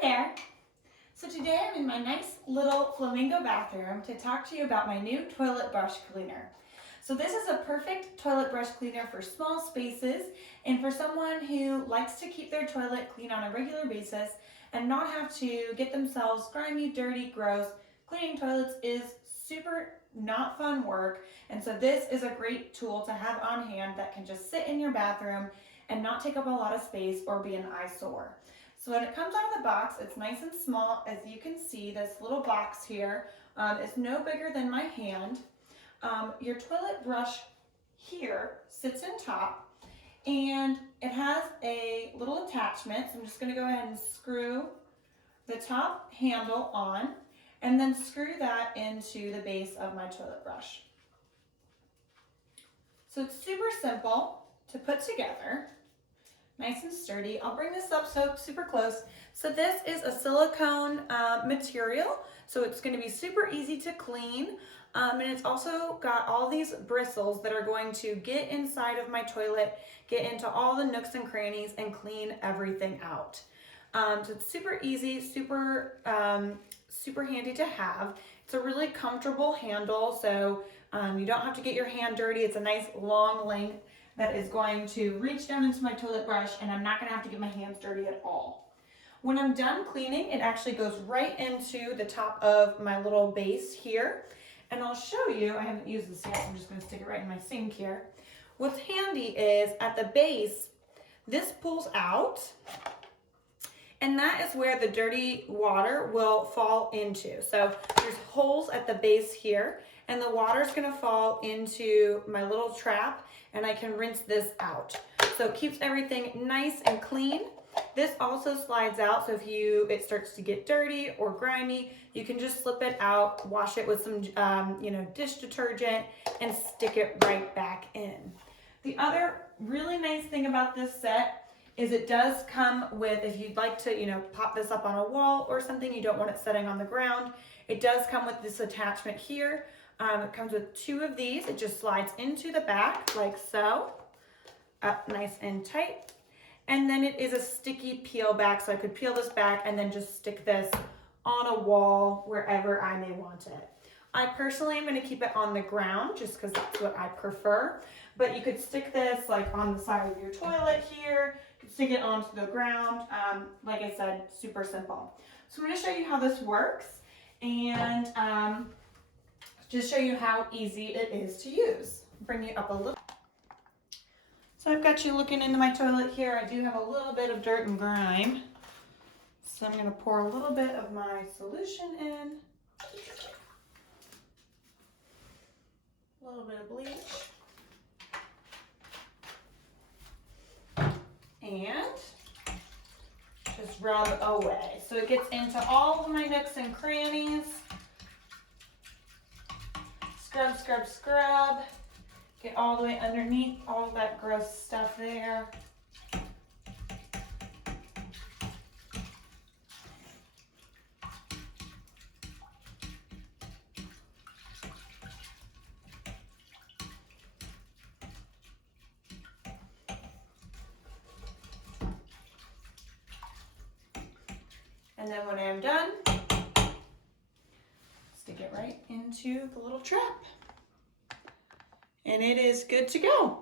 Hey there! So today I'm in my nice little flamingo bathroom to talk to you about my new toilet brush cleaner. So this is a perfect toilet brush cleaner for small spaces and for someone who likes to keep their toilet clean on a regular basis and not have to get themselves grimy, dirty, gross. Cleaning toilets is super not fun work, and so this is a great tool to have on hand that can just sit in your bathroom and not take up a lot of space or be an eyesore. So when it comes out of the box, it's nice and small. As you can see, this little box here is no bigger than my hand. Your toilet brush here sits in top, and it has a little attachment. So I'm just going to go ahead and screw the top handle on, and then screw that into the base of my toilet brush. So it's super simple to put together. Nice and sturdy. I'll bring this up so super close. So this is a silicone material, so it's going to be super easy to clean, and it's also got all these bristles that are going to get inside of my toilet, get into all the nooks and crannies, and clean everything out. So it's super easy, super handy to have. It's a really comfortable handle, so you don't have to get your hand dirty. It's a nice long length that is going to reach down into my toilet brush, and I'm not going to have to get my hands dirty at all. When I'm done cleaning, it actually goes right into the top of my little base here. And I'll show you, I haven't used this yet, so I'm just going to stick it right in my sink here. What's handy is at the base, this pulls out, and that is where the dirty water will fall into. So there's holes at the base here, and the water is going to fall into my little trap, and I can rinse this out. So it keeps everything nice and clean. This also slides out, so if it starts to get dirty or grimy, you can just slip it out, wash it with some dish detergent, and stick it right back in. The other really nice thing about this set is it does come with, if you'd like to pop this up on a wall or something, you don't want it sitting on the ground, it does come with this attachment here. It comes with two of these. It just slides into the back like so, up nice and tight. And then it is a sticky peel back, so I could peel this back and then just stick this on a wall wherever I may want it. I personally am going to keep it on the ground just because that's what I prefer, but you could stick this like on the side of your toilet here, you could stick it onto the ground. Like I said, super simple. So I'm going to show you how this works, and just show you how easy it is to use. Bring you up a little. So I've got you looking into my toilet here. I do have a little bit of dirt and grime. So I'm going to pour a little bit of my solution in. A little bit of bleach. And just rub away. So it gets into all of my nooks and crannies. Scrub, scrub, scrub. Get all the way underneath all that gross stuff there. And then when I'm done, stick it right into the little trap. And it is good to go.